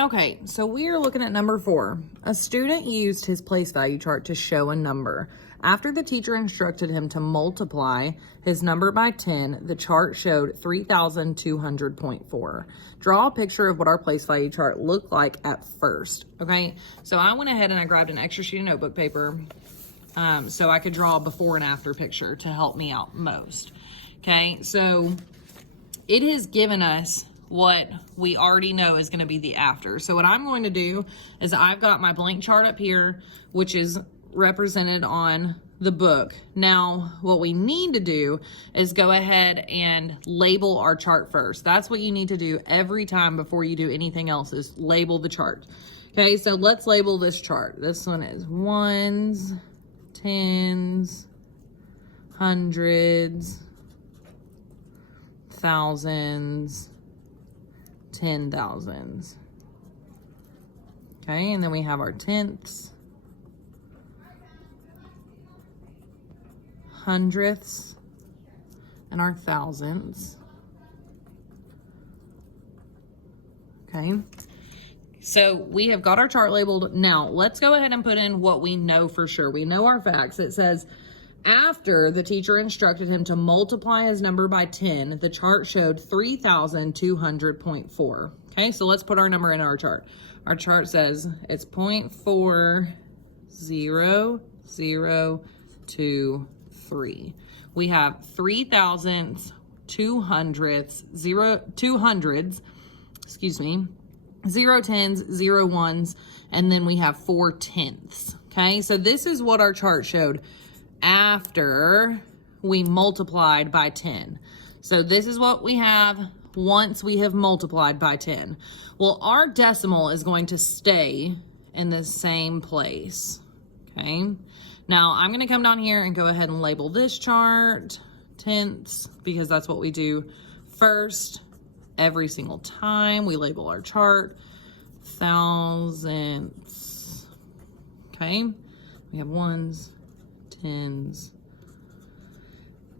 Okay, so we are looking at number 4. A student used his place value chart to show a number. After the teacher instructed him to multiply his number by 10, the chart showed 3,200.4. Draw a picture of what our place value chart looked like at first. Okay, so I went ahead and I grabbed an extra sheet of notebook paper so I could draw a before and after picture to help me out most. Okay, so it has given us what we already know is going to be the after. So what I'm going to do is I've got my blank chart up here, which is represented on the book. Now, what we need to do is go ahead and label our chart first. That's what you need to do every time before you do anything else, is label the chart. Okay, so let's label this chart. This one is ones, tens, hundreds, thousands, 10,000s. Okay, and then we have our tenths, hundredths, and our thousands. Okay, so we have got our chart labeled. Now let's go ahead and put in what we know for sure. We know our facts. It says, after the teacher instructed him to multiply his number by 10, the chart showed 3,200.4. Okay, so let's put our number in our chart. Our chart says it's 0.40023. We have 3,200s, 0 tens, 0 ones, and then we have 4 tenths. Okay, so this is what our chart showed after we multiplied by 10. So this is what we have once we have multiplied by 10. Well, our decimal is going to stay in the same place. Okay, now I'm going to come down here and go ahead and label this chart tenths, because that's what we do first every single time we label our chart. Thousandths. Okay, we have ones, tens,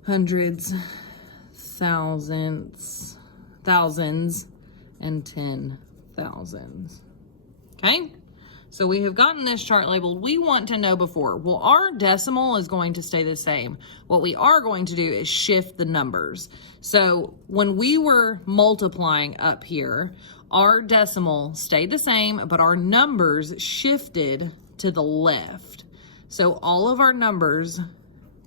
hundreds, thousands, and 10,000s. Okay, so we have gotten this chart labeled. We want to know before. Well, our decimal is going to stay the same. What we are going to do is shift the numbers. So when we were multiplying up here, our decimal stayed the same, but our numbers shifted to the left. So all of our numbers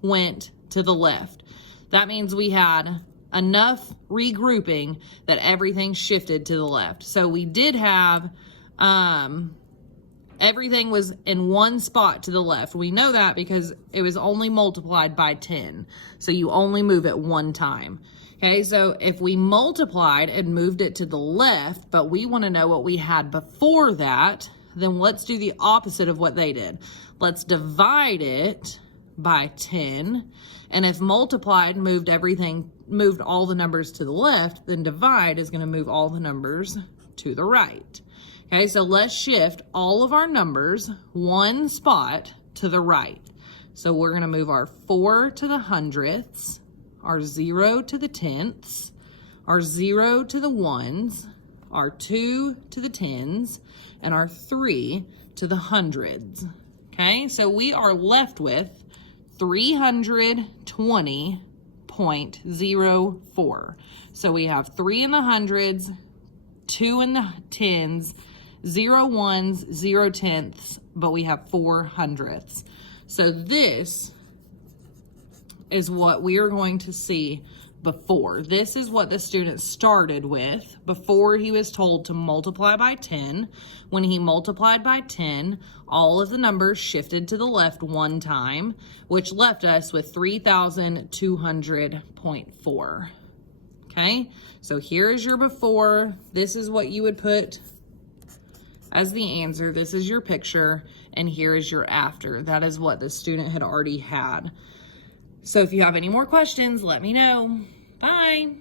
went to the left. That means we had enough regrouping that everything shifted to the left. So we did have, everything was in one spot to the left. We know that because it was only multiplied by 10. So you only move it one time. Okay, so if we multiplied and moved it to the left, but we want to know what we had before that, then let's do the opposite of what they did. Let's divide it by 10. And if multiplied moved all the numbers to the left, then divide is going to move all the numbers to the right. Okay, so let's shift all of our numbers one spot to the right. So we're going to move our 4 to the hundredths, our 0 to the tenths, our 0 to the ones, our 2 to the tens, and our 3 to the hundreds. Okay, so we are left with 320.04. So we have 3 in the hundreds, 2 in the tens, 0 ones, 0 tenths, but we have 4 hundredths. So this is what we are going to see before. This is what the student started with before he was told to multiply by 10. When he multiplied by 10, all of the numbers shifted to the left one time, which left us with 3,200.4. Okay, so here is your before. This is what you would put as the answer. This is your picture, and here is your after. That is what the student had already had. So if you have any more questions, let me know. Bye.